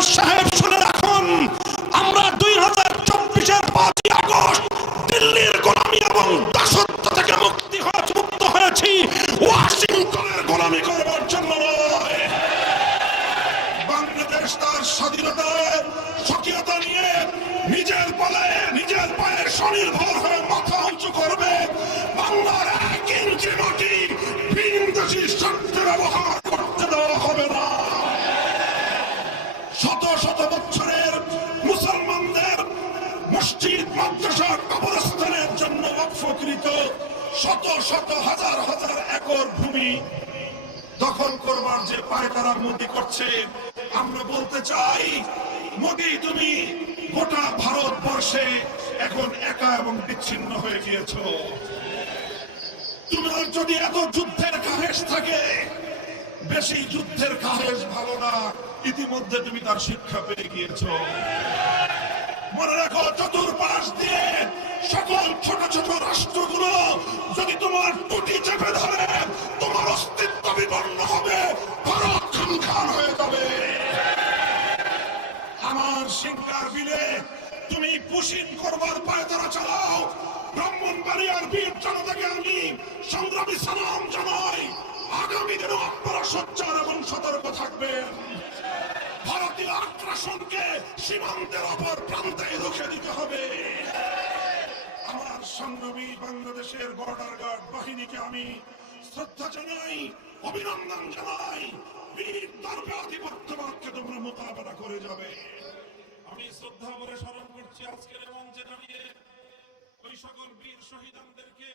Governor সাহেব শুনে রাখুন, আমরা 2024-এর 5ই আগস্ট দিল্লির গোলামি এবং দাসত্ব থেকে মুক্ত হয়েছি, ওয়াশিংটনের গোলামি করবার জন্য নয়। বাংলাদেশ তার স্বাধীনতার স্বকীয়তা নিয়ে নিজের পায়ে স্বনির্ভর হয়ে মাথা উঁচু করবে। বাংলার 1 ইঞ্চি মাটি ভিনদেশী শক্তি ব্যবহার করতে দেওয়া হবে না। শত শত বছরের মুসলমানদের মসজিদ, মাদ্রাসা, কবরস্থানের জন্য ওয়াকফকৃত শত শত হাজার হাজার একর ভূমি দখল করবার যে পায়তারা মোদি করছে, আমরা বলতে চাই, মোদি তুমি গোটা ভারতবর্ষে এখন একা এবং বিচ্ছিন্ন হয়ে গিয়েছ। তোমার যদি এত যুদ্ধের কাহেশ থাকে, বেশি যুদ্ধের কাহেশ ভালো না, ইতিমধ্যে তুমি তার শিক্ষা পেয়ে গিয়েছ। মনে রাখো, চতুর্পাশ দিয়ে সকল ছোট ছোট রাষ্ট্রগুলো যদি তোমার টুটি চেপে ধরে, তোমার অস্তিত্ব বিপন্ন হবে, ভারত খান হয়ে যাবে। আমার সিংহার বিলে তুমি পুশিন করবার পায়তারা চালাও। ব্রাহ্মণবাড়িয়ার বীর জনতাকে আমি সংগ্রামী সালাম জানাই। আগামী দিনে আপনারা সোচ্চার এবং সতর্ক থাকবেন। ভারতীয় আগ্রাসনকে সীমান্তের অপর প্রান্তে রুখে দিতে হবে। আমার সংগ্রামী বাংলাদেশের বর্ডার গার্ড বাহিনীকে আমি শ্রদ্ধা জানাই, অভিনন্দন জানাই। বীর দর্পে আধিপত্যবাদকে তোমরা মোকাবেলা করে যাবে। আমি শ্রদ্ধা ভরে স্মরণ করছি আজকের মঞ্চে দাঁড়িয়ে ওই সকল বীর শহীদদেরকে।